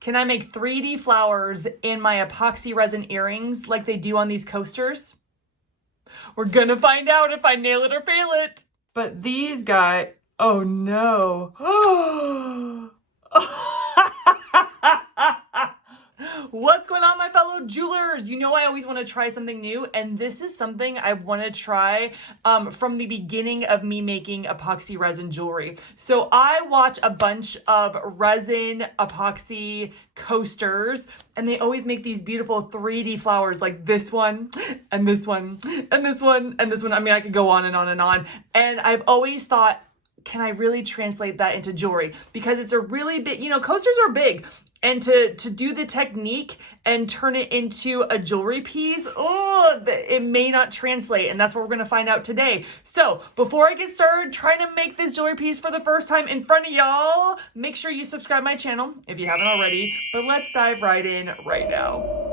Can I make 3D flowers in my epoxy resin earrings like they do on these coasters? We're gonna find out if I nail it or fail it. But these got, oh no. What's going on, my fellow jewelers? You know I always want to try something new, and this is something I want to try from the beginning of me making epoxy resin jewelry. So I watch a bunch of resin epoxy coasters, and they always make these beautiful 3D flowers like this one, and this one, and this one, and this one. I mean, I could go on and on and on. And I've always thought, can I really translate that into jewelry? Because it's a really big, coasters are big. And to do the technique and turn it into a jewelry piece, it may not translate. And that's what we're going to find out today. So before I get started trying to make this jewelry piece for the first time in front of y'all, make sure you subscribe my channel if you haven't already. But let's dive right in right now.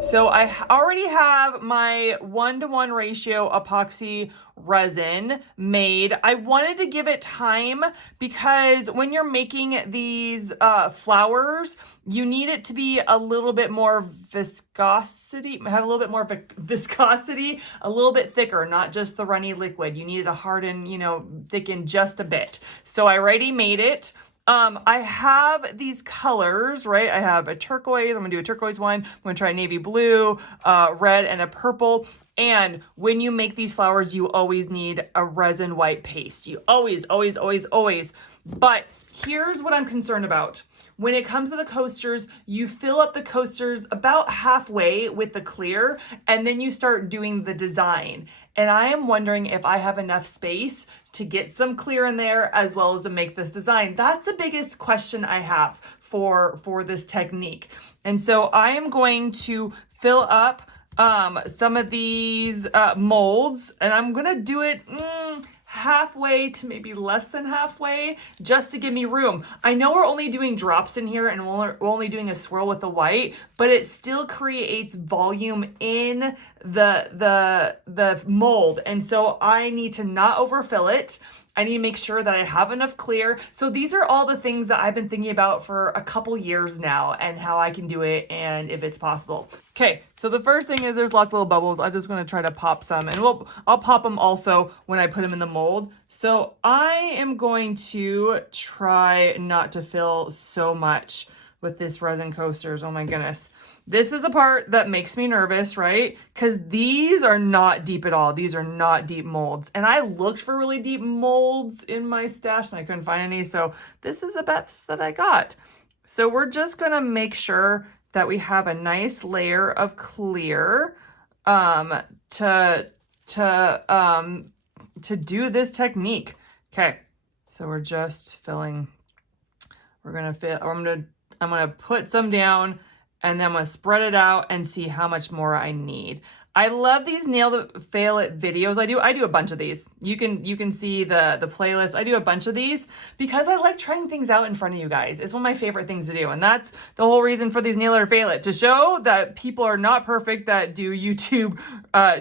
So I already have my 1-to-1 ratio epoxy resin made. I wanted to give it time because when you're making these flowers, you need it to be a little bit more viscosity, have a little bit more viscosity, a little bit thicker, not just the runny liquid. You need it to harden, thicken just a bit. So I already made it. I have these colors, right? I have a turquoise. I'm gonna do a turquoise one. I'm gonna try a navy blue, red, and a purple. And when you make these flowers, you always need a resin white paste. You always. But here's what I'm concerned about. When it comes to the coasters, you fill up the coasters about halfway with the clear, and then you start doing the design. And I am wondering if I have enough space to get some clear in there as well as to make this design. That's the biggest question I have for this technique. And so I am going to fill up some of these molds, and I'm gonna do it halfway to maybe less than halfway just to give me room. I know we're only doing drops in here and we're only doing a swirl with the white, but it still creates volume in the mold. And so I need to not overfill it. I need to make sure that I have enough clear. So these are all the things that I've been thinking about for a couple years now and how I can do it and if it's possible. Okay, so the first thing is there's lots of little bubbles. I'm just gonna try to pop some, and I'll pop them also when I put them in the mold. So I am going to try not to fill so much with this resin coasters. Oh my goodness. This is the part that makes me nervous, right? Because these are not deep at all. These are not deep molds. And I looked for really deep molds in my stash and I couldn't find any. So this is the best that I got. So we're just gonna make sure that we have a nice layer of clear to do this technique. Okay, so we're just filling. I'm gonna put some down, and then I'm gonna spread it out and see how much more I need. I love these nail it, fail it videos. I do a bunch of these. You can see the playlist. I do a bunch of these because I like trying things out in front of you guys. It's one of my favorite things to do. And that's the whole reason for these nail it or fail it, to show that people are not perfect that do YouTube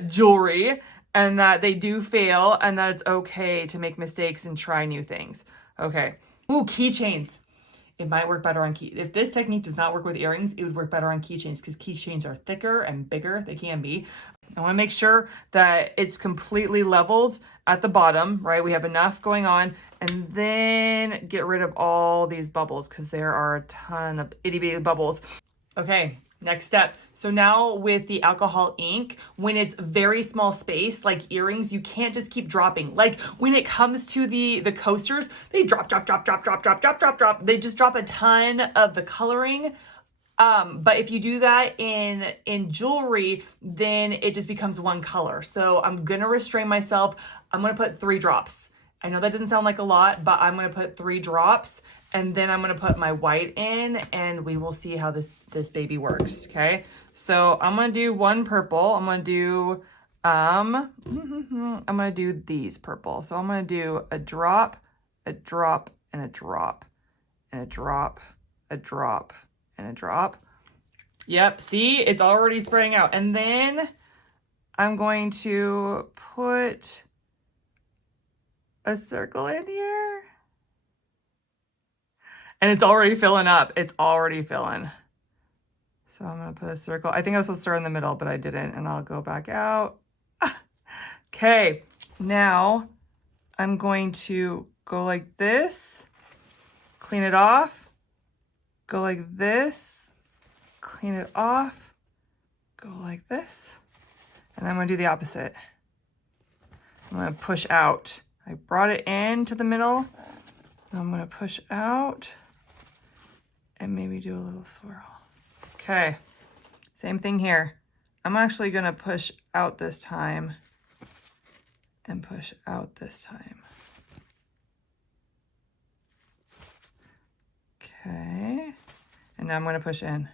jewelry, and that they do fail, and that it's okay to make mistakes and try new things. Okay. Ooh, keychains. It might work better on if this technique does not work with earrings, it would work better on keychains because keychains are thicker and bigger. They can be. I want to make sure that it's completely leveled at the bottom, right? We have enough going on, and then get rid of all these bubbles because there are a ton of itty bitty bubbles. Okay. Next step. So now with the alcohol ink, when it's very small space, like earrings, you can't just keep dropping. Like when it comes to the coasters, they drop. They just drop a ton of the coloring. But if you do that in jewelry, then it just becomes one color. So I'm gonna restrain myself. I'm gonna put 3 drops. I know that doesn't sound like a lot, but I'm gonna put 3 drops, and then I'm gonna put my white in, and we will see how this baby works. Okay, so I'm gonna do 1 purple. I'm gonna do these purple. So I'm gonna do a drop, a drop, and a drop, and a drop, a drop, and a drop. Yep, see, it's already spraying out. And then I'm going to put a circle in here. And it's already filling up. It's already filling. So I'm gonna put a circle. I think I was supposed to start in the middle, but I didn't, and I'll go back out. Okay, now I'm going to go like this, clean it off, go like this, clean it off, go like this, and then I'm gonna do the opposite. I'm gonna push out. I brought it into the middle. Now I'm gonna push out and maybe do a little swirl. Okay, same thing here. I'm actually gonna push out this time and push out this time. Okay, and now I'm gonna push in.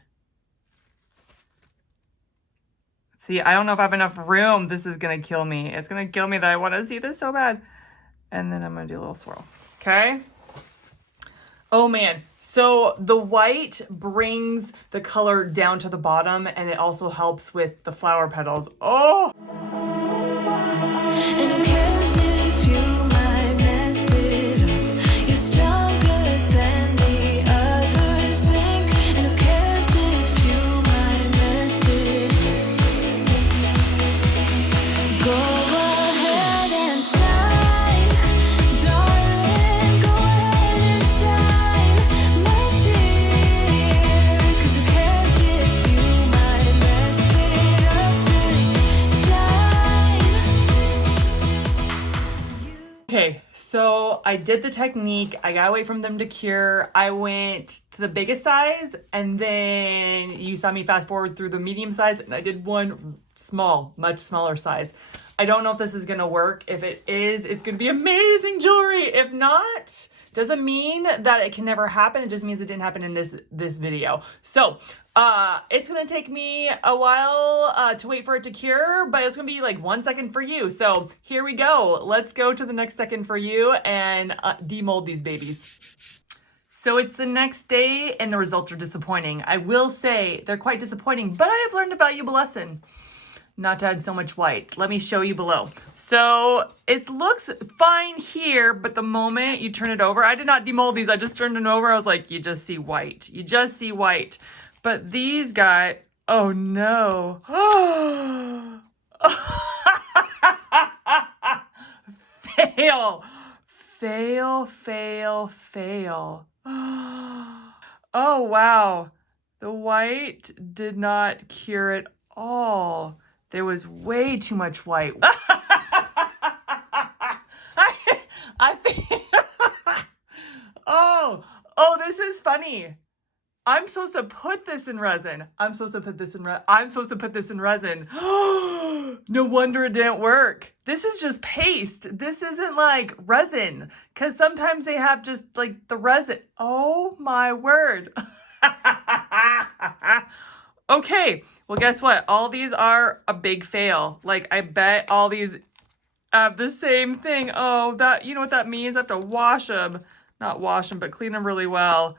See, I don't know if I have enough room. This is gonna kill me. It's gonna kill me that I wanna see this so bad. And then I'm gonna do a little swirl, okay? Oh man, so the white brings the color down to the bottom and it also helps with the flower petals. Oh! And who cares if you might mess it up? You're stronger than the others think. And who cares if you might mess it up? Go ahead and shine, darling. Go ahead and shine, my dear. 'Cause who cares if you might mess it up? Just shine. Okay, so I did the technique. I gotta wait for them to cure. I went to the biggest size and then you saw me fast forward through the medium size and I did one small, much smaller size. I don't know if this is gonna work. If it is, it's gonna be amazing jewelry. If not, doesn't mean that it can never happen. It just means it didn't happen in this video. So it's gonna take me a while to wait for it to cure, but it's gonna be like 1 second for you. So here we go. Let's go to the next second for you and demold these babies. So it's the next day and the results are disappointing. I will say they're quite disappointing, but I have learned a valuable lesson. Not to add so much white. Let me show you below. So it looks fine here, but the moment you turn it over, I did not demold these. I just turned them over. I was like, you just see white. You just see white. But these got, oh no. Fail. Fail, fail, fail. Oh, wow. The white did not cure at all. There was way too much white. I think, oh, this is funny. I'm supposed to put this in resin. I'm supposed to put this in resin. No wonder it didn't work. This is just paste. This isn't like resin. Because sometimes they have just like the resin. Oh my word. Okay, well guess what? All these are a big fail. Like I bet all these have the same thing. Oh, that, you know what that means? I have to wash them. Not wash them, but clean them really well.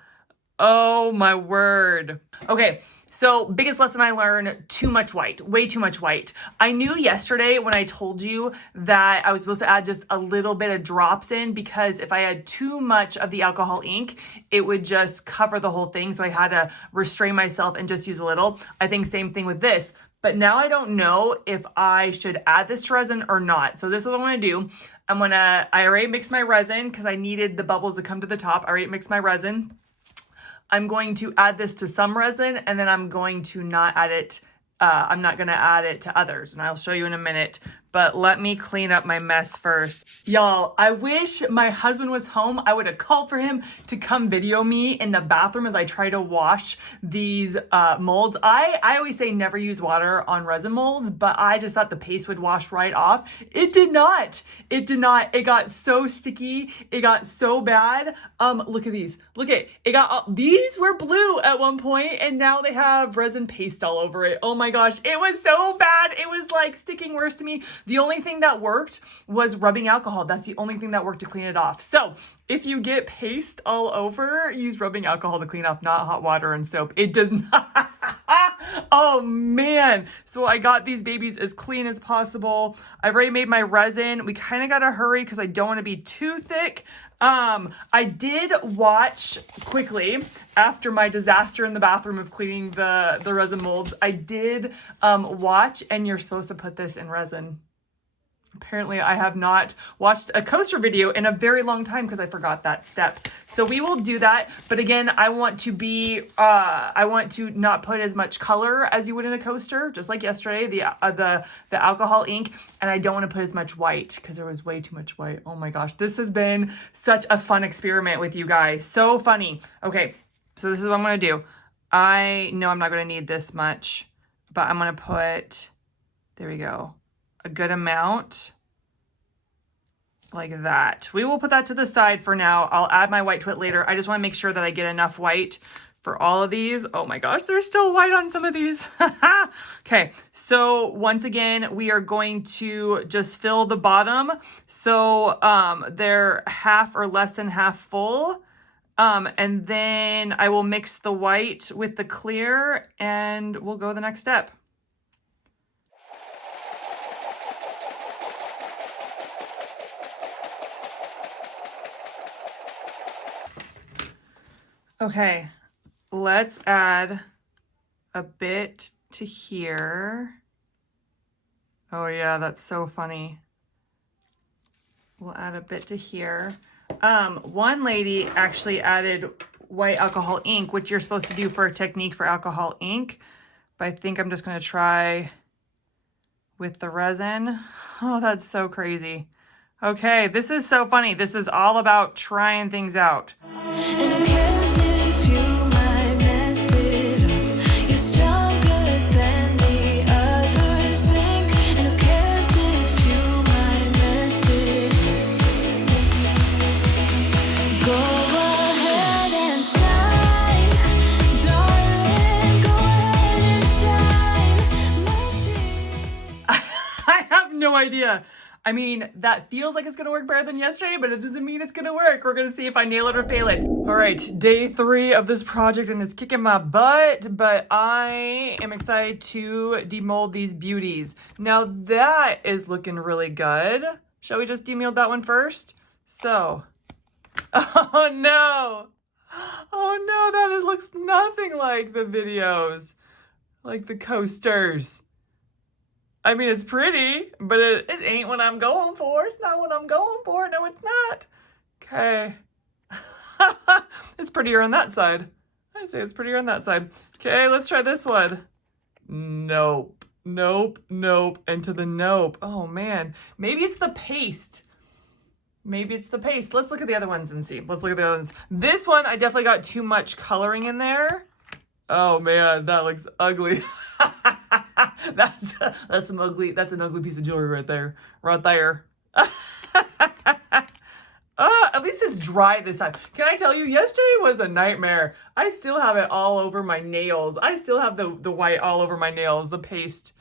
Oh my word. Okay, so biggest lesson I learned, too much white, way too much white. I knew yesterday when I told you that I was supposed to add just a little bit of drops in because if I had too much of the alcohol ink, it would just cover the whole thing. So I had to restrain myself and just use a little. I think same thing with this. But now I don't know if I should add this to resin or not. So this is what I'm gonna do. I already mixed my resin because I needed the bubbles to come to the top. I already mixed my resin. I'm going to add this to some resin and then I'm going to not add it. I'm not going to add it to others and I'll show you in a minute, but let me clean up my mess first. Y'all, I wish my husband was home. I would have called for him to come video me in the bathroom as I try to wash these molds. I always say never use water on resin molds, but I just thought the paste would wash right off. It did not. It did not. It got so sticky. It got so bad. Look at these. Look at it. These were blue at one point and now they have resin paste all over it. Oh my gosh. It was so bad. It was like sticking worse to me. The only thing that worked was rubbing alcohol. That's the only thing that worked to clean it off. So if you get paste all over, use rubbing alcohol to clean off, not hot water and soap. It does not. Oh man. So I got these babies as clean as possible. I've already made my resin. We kind of got to hurry because I don't want to be too thick. I did watch quickly after my disaster in the bathroom of cleaning the resin molds. I did watch, and you're supposed to put this in resin. Apparently I have not watched a coaster video in a very long time because I forgot that step. So we will do that. But again, I want to not put as much color as you would in a coaster, just like yesterday, the alcohol ink. And I don't want to put as much white because there was way too much white. Oh my gosh, this has been such a fun experiment with you guys. So funny. Okay, so this is what I'm going to do. I know I'm not going to need this much, but I'm going to put, there we go, a good amount like that. We will put that to the side for now. I'll add my white to it later. I just want to make sure that I get enough white for all of these. Oh my gosh, there's still white on some of these. Okay, so once again, we are going to just fill the bottom. So they're half or less than half full. And then I will mix the white with the clear and we'll go to the next step. Okay, let's add a bit to here. Oh yeah, that's so funny. We'll add a bit to here. One lady actually added white alcohol ink, which you're supposed to do for a technique for alcohol ink. But I think I'm just gonna try with the resin. Oh, that's so crazy. Okay, this is so funny. This is all about trying things out. And who cares if you might mess it up? You're stronger than the others think. And who cares if you might mess it up? Go ahead and shine, darling. Go ahead and shine. Let's see. I have no idea. I mean, that feels like it's going to work better than yesterday, but it doesn't mean it's going to work. We're going to see if I nail it or fail it. All right, day 3 of this project, and it's kicking my butt, but I am excited to demold these beauties. Now that is looking really good. Shall we just demold that one first? So, oh no. Oh no, that looks nothing like the videos, like the coasters. I mean, it's pretty, but it ain't what I'm going for. It's not what I'm going for. No, it's not. Okay. It's prettier on that side. I say it's prettier on that side. Okay, let's try this one. Nope. Nope. Nope. And to the nope. Oh, man. Maybe it's the paste. Maybe it's the paste. Let's look at the other ones and see. Let's look at the other ones. This one, I definitely got too much coloring in there. Oh, man. That looks ugly. That's an ugly piece of jewelry right there. At least it's dry this time. Can I tell you, yesterday was a nightmare. I still have it all over my nails. I still have the white all over my nails, the paste.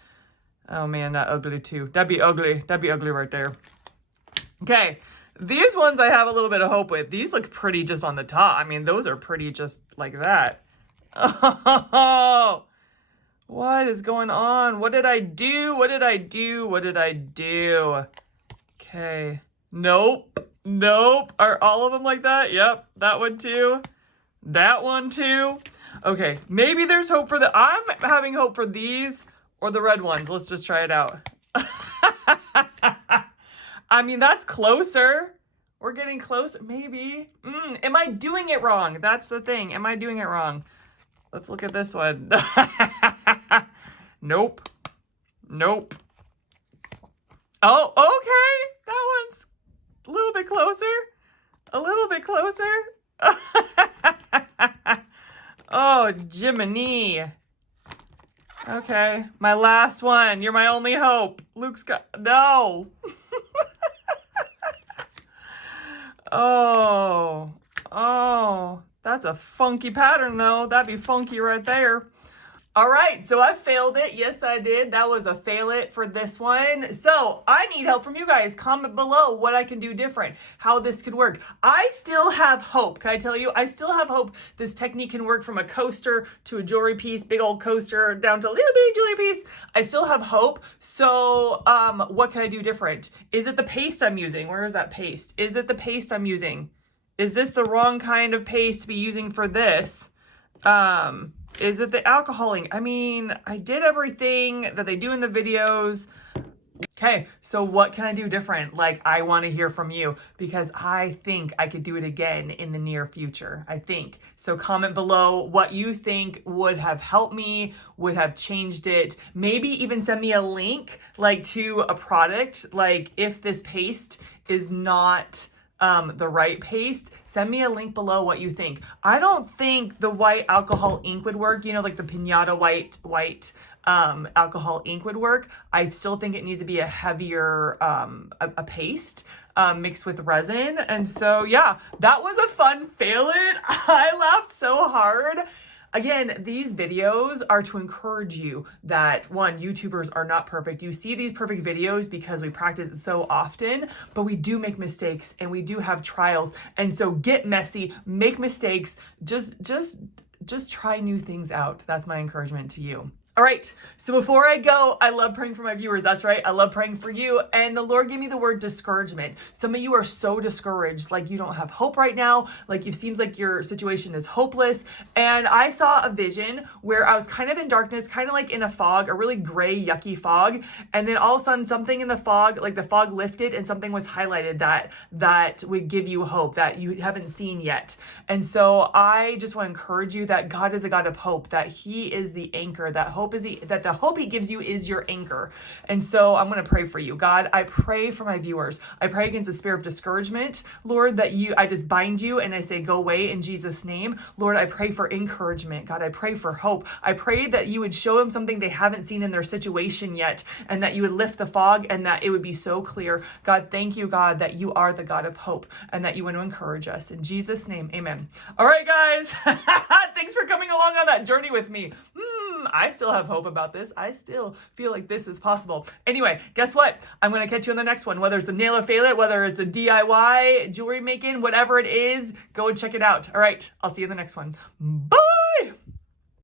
Oh man, that ugly too. That'd be ugly. That'd be ugly right there. Okay, these ones I have a little bit of hope with. These look pretty just on the top. I mean, those are pretty just like that. Oh, what is going on? What did I do? What did I do? What did I do? Okay. Nope. Nope. Are all of them like that? Yep. That one too. That one too. Okay. Maybe there's hope for I'm having hope for these or the red ones. Let's just try it out. I mean, that's closer. We're getting closer. Maybe. Am I doing it wrong? That's the thing. Am I doing it wrong? Let's look at this one. Nope. Nope. Oh, okay. That one's a little bit closer. A little bit closer. Oh, Jiminy. Okay. My last one. You're my only hope. Luke's got... No. Oh. Oh. That's a funky pattern, though. That'd be funky right there. All right, so I failed it. Yes, I did. That was a fail it for this one. So I need help from you guys. Comment below what I can do different, how this could work. I still have hope. Can I tell you? I still have hope this technique can work from a coaster to a jewelry piece, big old coaster down to a little bitty jewelry piece. I still have hope. So what can I do different? Is it the paste I'm using? Where is that paste? Is it the paste I'm using? Is this the wrong kind of paste to be using for this? Is it the alcohol ink? I mean, I did everything that they do in the videos. Okay, so what can I do different? Like, I want to hear from you because I think I could do it again in the near future. I think. So comment below what you think would have helped me, would have changed it. Maybe even send me a link like to a product. Like if this paste is not the right paste, send me a link below what you think. I don't think the white alcohol ink would work, you know, like the Pinata white alcohol ink would work. I still think it needs to be a heavier a paste mixed with resin. And so yeah, that was a fun fail-it. I laughed so hard. Again, these videos are to encourage you that, one, YouTubers are not perfect. You see these perfect videos because we practice it so often, but we do make mistakes and we do have trials. And so get messy, make mistakes, just try new things out. That's my encouragement to you. All right, so before I go, I love praying for my viewers. That's right, I love praying for you. And the Lord gave me the word discouragement. Some of you are so discouraged, like you don't have hope right now, like it seems like your situation is hopeless. And I saw a vision where I was kind of in darkness, kind of like in a fog, a really gray, yucky fog. And then all of a sudden something in the fog, like the fog lifted and something was highlighted that would give you hope that you haven't seen yet. And so I just want to encourage you that God is a God of hope, that He is the anchor, that the hope He gives you is your anchor. And so I'm going to pray for you. God, I pray for my viewers. I pray against the spirit of discouragement, Lord, that I just bind you and I say, go away in Jesus' name. Lord, I pray for encouragement. God, I pray for hope. I pray that you would show them something they haven't seen in their situation yet, and that you would lift the fog and that it would be so clear. God, thank you, God, that you are the God of hope and that you want to encourage us. In Jesus' name, amen. All right, guys. Thanks for coming along on that journey with me. I still have hope about this. I still feel like this is possible. Anyway, guess what? I'm going to catch you on the next one. Whether it's a nail or fail it, whether it's a DIY, jewelry making, whatever it is, go and check it out. All right, I'll see you in the next one. Bye!